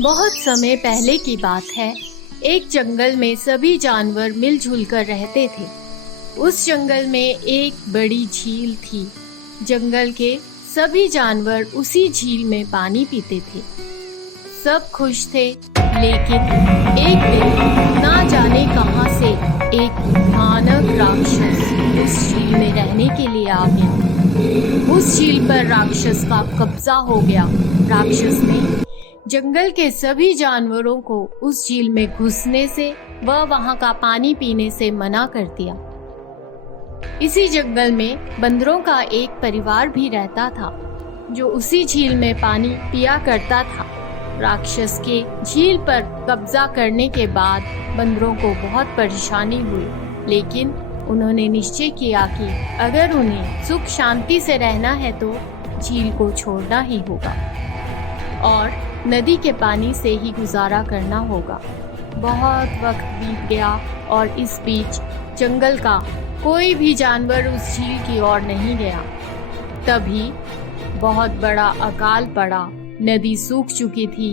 बहुत समय पहले की बात है। एक जंगल में सभी जानवर मिलजुल कर रहते थे। उस जंगल में एक बड़ी झील थी। जंगल के सभी जानवर उसी झील में पानी पीते थे। सब खुश थे, लेकिन एक दिन ना जाने कहां से एक भयानक राक्षस उस झील में रहने के लिए आ गया। उस झील पर राक्षस का कब्जा हो गया। राक्षस ने जंगल के सभी जानवरों को उस झील में घुसने से व वहां का पानी पीने से मना कर दिया। इसी जंगल में बंदरों का एक परिवार भी रहता था, जो उसी झील में पानी पिया करता था। राक्षस के झील पर कब्जा करने के बाद बंदरों को बहुत परेशानी हुई, लेकिन उन्होंने निश्चय किया कि अगर उन्हें सुख शांति से रहना है तो झील को छोड़ना ही होगा और नदी के पानी से ही गुजारा करना होगा। बहुत वक्त बीत गया और इस बीच जंगल का कोई भी जानवर उस झील की ओर नहीं गया। तभी बहुत बड़ा अकाल पड़ा। नदी सूख चुकी थी,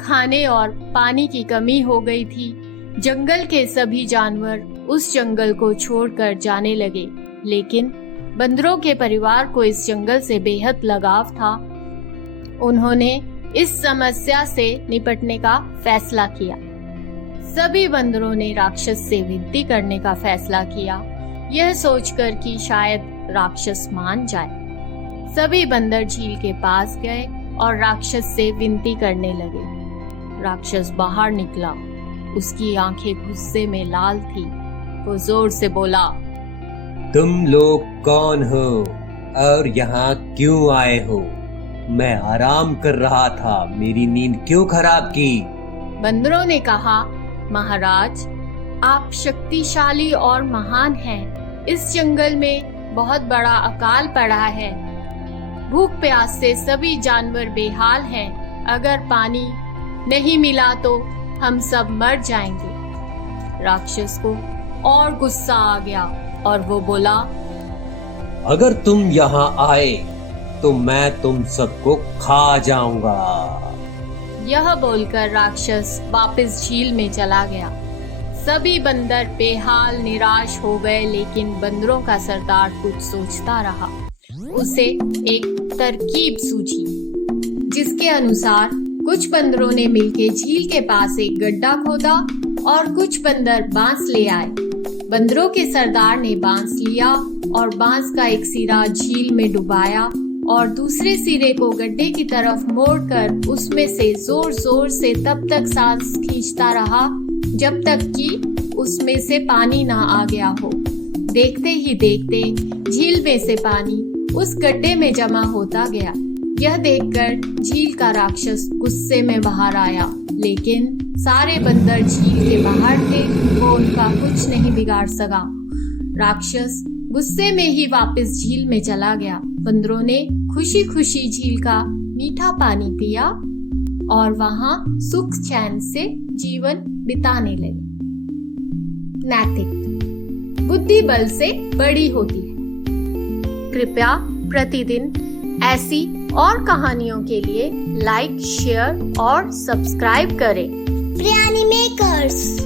खाने और पानी की कमी हो गई थी। जंगल के सभी जानवर उस जंगल को छोड़कर जाने लगे, लेकिन बंदरों के परिवार को इस जंगल से बेहद लगाव था। उन्होंने इस समस्या से निपटने का फैसला किया। सभी बंदरों ने राक्षस से विनती करने का फैसला किया, यह सोचकर कि शायद राक्षस मान जाए। सभी बंदर झील के पास गए और राक्षस से विनती करने लगे। राक्षस बाहर निकला। उसकी आंखें गुस्से में लाल थी। वो जोर से बोला, तुम लोग कौन हो और यहाँ क्यों आए हो? मैं आराम कर रहा था, मेरी नींद क्यों खराब की? बंदरों ने कहा, महाराज, आप शक्तिशाली और महान हैं। इस जंगल में बहुत बड़ा अकाल पड़ा है। भूख प्यास से सभी जानवर बेहाल हैं। अगर पानी नहीं मिला तो हम सब मर जाएंगे। राक्षस को और गुस्सा आ गया और वो बोला, अगर तुम यहाँ आए तो मैं तुम सबको खा जाऊंगा। यह बोलकर राक्षस वापस झील में चला गया। सभी बंदर बेहाल निराश हो गए, लेकिन बंदरों का सरदार कुछ सोचता रहा। उसे एक तरकीब सूझी, जिसके अनुसार कुछ बंदरों ने मिलकर झील के पास एक गड्ढा खोदा और कुछ बंदर बांस ले आए। बंदरों के सरदार ने बांस लिया और बांस का एक सिरा झील में डुबाया और दूसरे सिरे को गड्ढे की तरफ मोड़कर उसमें से जोर जोर से तब तक सांस खींचता रहा जब तक कि उसमें से पानी ना आ गया हो। देखते ही देखते झील में से पानी उस गड्ढे में जमा होता गया। यह देखकर झील का राक्षस गुस्से में बाहर आया, लेकिन सारे बंदर झील के बाहर थे। वो उनका कुछ नहीं बिगाड़ सका। राक्षस गुस्से में ही वापस झील में चला गया। बंदरों ने खुशी खुशी झील का मीठा पानी पिया और वहां सुख चैन से जीवन बिताने लगे। नैतिकता बुद्धि बल से बड़ी होती है। कृपया प्रतिदिन ऐसी और कहानियों के लिए लाइक, शेयर और सब्सक्राइब करें। प्रियानी मेकर्स।